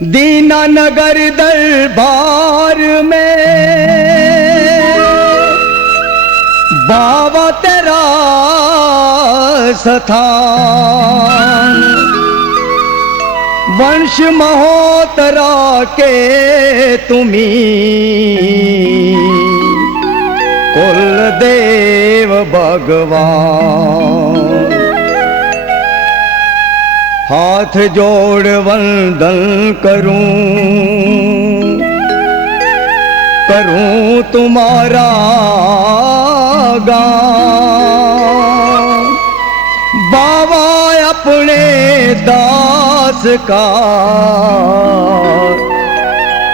दीनानगर दरबार में बाबा तेरा स्थान, वंश महोत्तरा के तुम्ही कुल देव भगवान। हाथ जोड़ वंदन करूं तुम्हारा गान। बाबा अपने दास का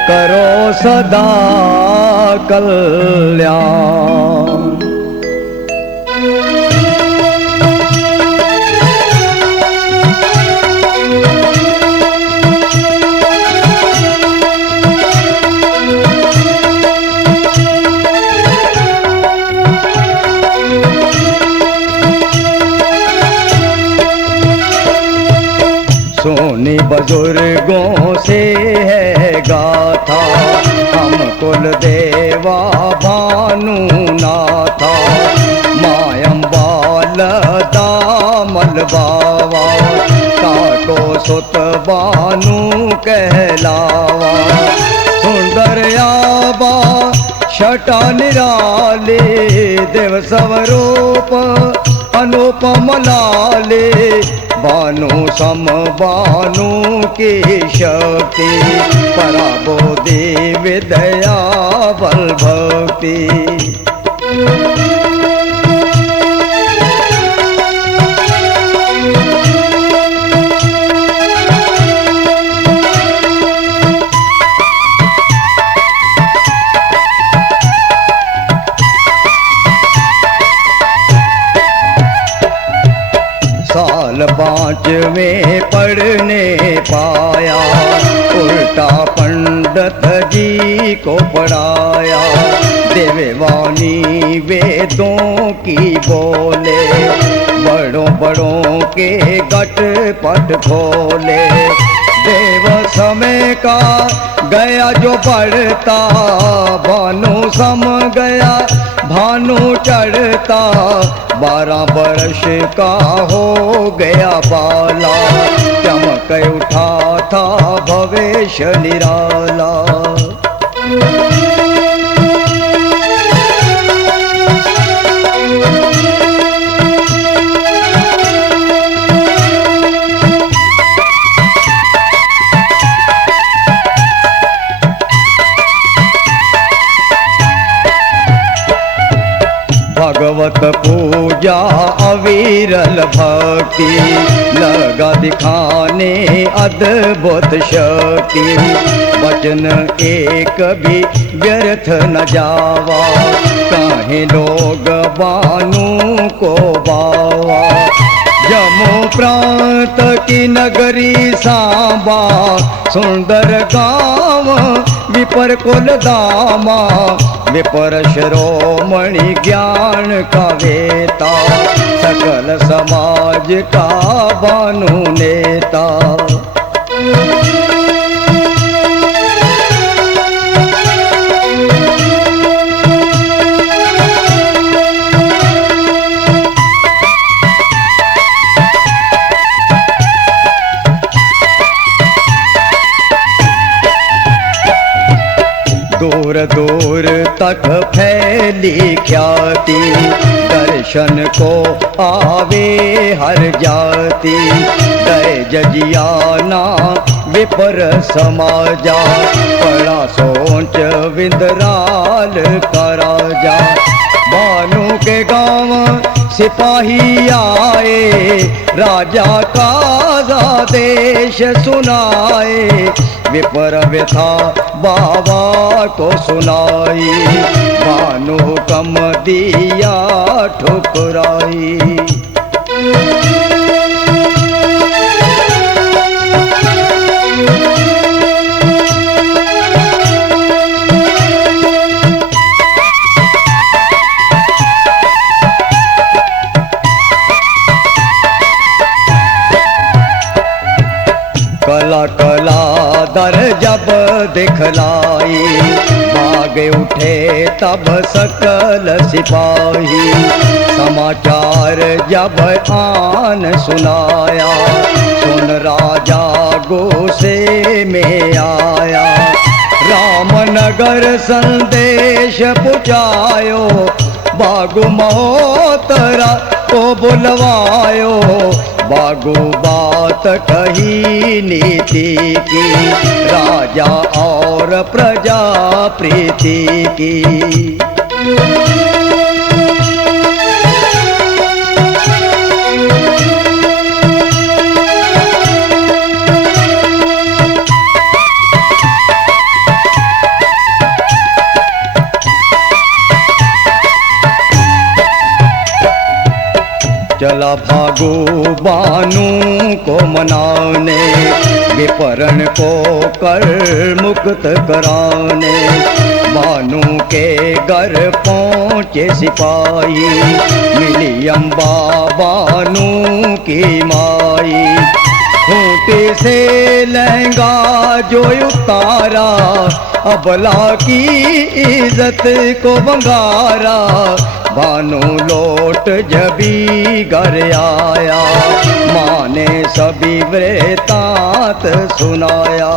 करो सदा कल्याण। सोनी बुजुर्गों से है गाथा, हम कुल देवा भानु नाथा। मायम बाल दामल बावा, ताको सुत बानु कहलावा। सुंदर आबा छटा निराले, देव स्वरूप अनुपम लाले। भानु सम भानु की शक्ति, पराबोधि विद्या बल भक्ति। साल 5वें पढ़ने पाया, उल्टा पंडित जी को पढ़ाया। देववाणी वेदों की बोले, बड़ों बड़ों के गट पट खोले। देव समय का गया जो पढ़ता, भानु सम गया भानु चढ़ता। 12 वर्ष का हो गया बाला, चमक उठा था भवेश निराला। भगवत पूजा अविरल भक्ति, लगा दिखाने अद्भुत शक्ति। वचन एक भी व्यर्थ न जावा, काहे लोग बानु को बावा। जम्मू प्रांत की नगरी सांबा, सुंदर गाँव विपर कुल दामा। विपर शिरोमणि ज्ञान का वेता, सकल समाज का भानु नेता। दूर दूर तक फैली ख्याति, दर्शन को आवे हर जाति। जय जजियाना विपर समाजा, पड़ा सोच विंदराल का राजा। भानु के गाँव सिपाही आए, राजा का आदेश सुनाए। विपर व्यथा बाबा को सुनाई, भानु कम दिया ठुकराई। कला कला दर जब दिखलाई, भागे उठे तब सकल सिपाही। समाचार जब आन सुनाया, सुन राजा गुस्से में आया। रामनगर संदेश पुचायो, बागु महोत्रा को बुलवायो। बागु बात कही नीति की, राजा और प्रजा प्रीति की। चला भागु बानु को मनाने, विपरण को कर मुक्त कराने। बानु के घर पहुँचे सिपाही, मिली अम्बा बानु की माई। खूंटे से लहंगा जो उतारा, अबला की इज्जत को बंगारा। भानु लौट जबी घर आया, माँ ने सभी वृतांत सुनाया।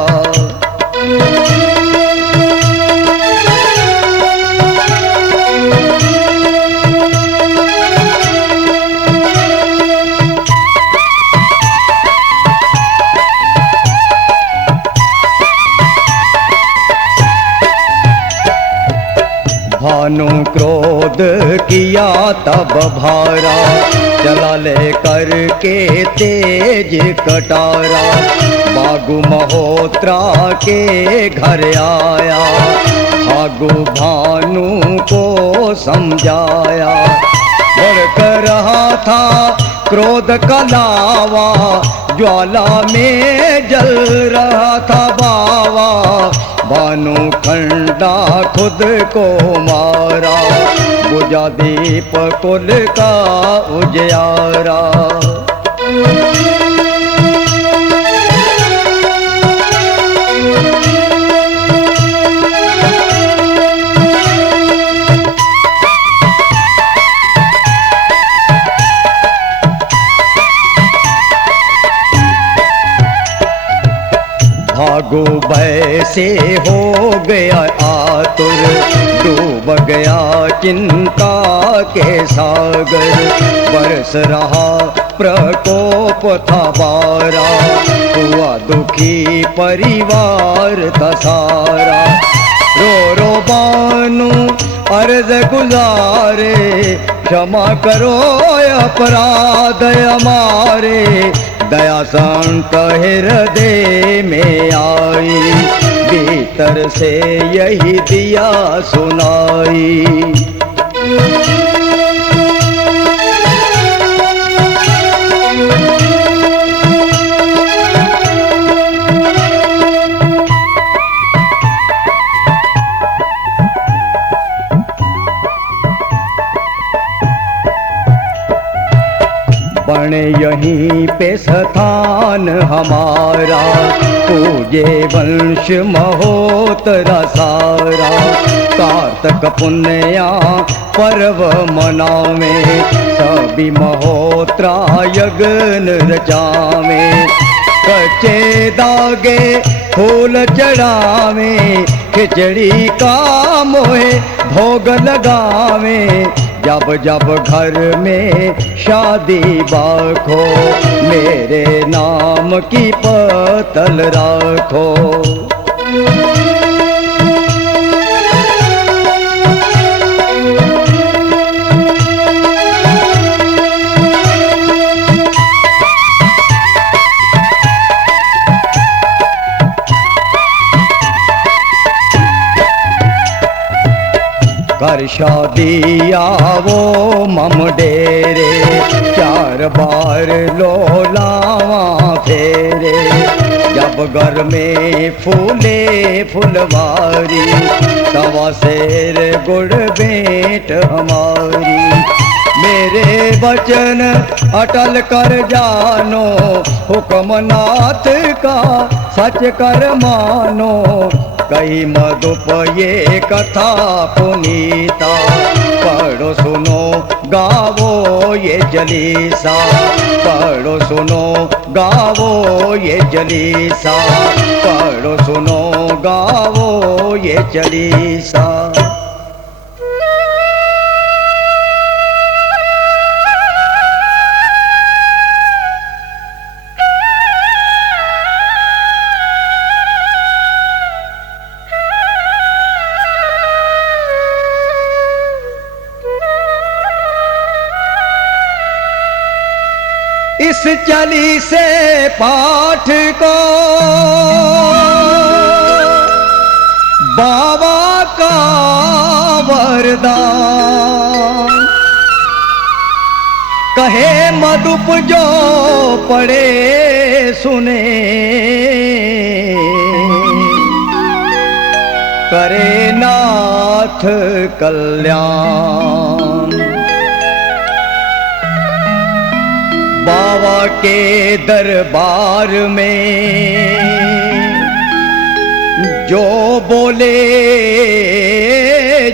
भानु क्रोध किया तब भारा, चला लेकर के तेज कटारा। बागु महोत्रा के घर आया, भागु भानु को समझाया। भड़क रहा था क्रोध का लावा, ज्वाला में जल रहा था बावा। भानु खंडा खुद को मारा, बुझा दीप कुल का उजियारा। भागु भय से हो गया आतुर, डूब गया चिंता के सागर। बरस रहा प्रकोप था बारा, हुआ दुखी परिवार था सारा। रो रो बानु अर्ज गुजारे, क्षमा करो अपराध हमारे। दया संत हृदय में आई, भीतर से यही दिया सुनाई। बने यहीं पे स्थान हमारा, पूजे वंश महोत्रा सारा। कार्तक पुण्या पर्व मनावे, सभी महोत्रा यज्ञ रचावे। कच्चे दागे फूल चढ़ावे, खिचड़ी का मोहे भोग लगावे। जब जब घर में शादी बाखो, मेरे नाम की पतल राखो। कर शादी आवो मम डेरे, 4 बार लोलावा फेरे। जब घर में फूले फुलवारी, 1.25 सेर गुड़ भेंट हमारी। मेरे वचन अटल कर जानो, हुक्म नाथ का सच कर मानो। कही मधुप ये कथा पुनीता, पढ़ो सुनो गावो ये चालीसा। पढ़ो सुनो गावो ये चालीसा, पढ़ो सुनो गावो ये चालीसा। इस चली से पाठ को बाबा का वरदान, कहे मधुप जो पढ़े सुने, करे नाथ कल्याण। बाबा के दरबार में जो बोले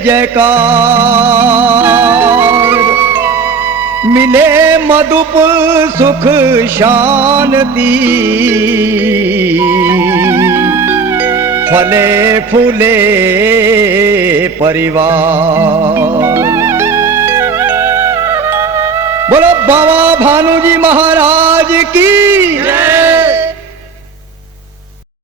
जयकार, मिले मधुप सुख शांति, फले फूले परिवार। बोलो बाबा भानुजी महाराज की जय।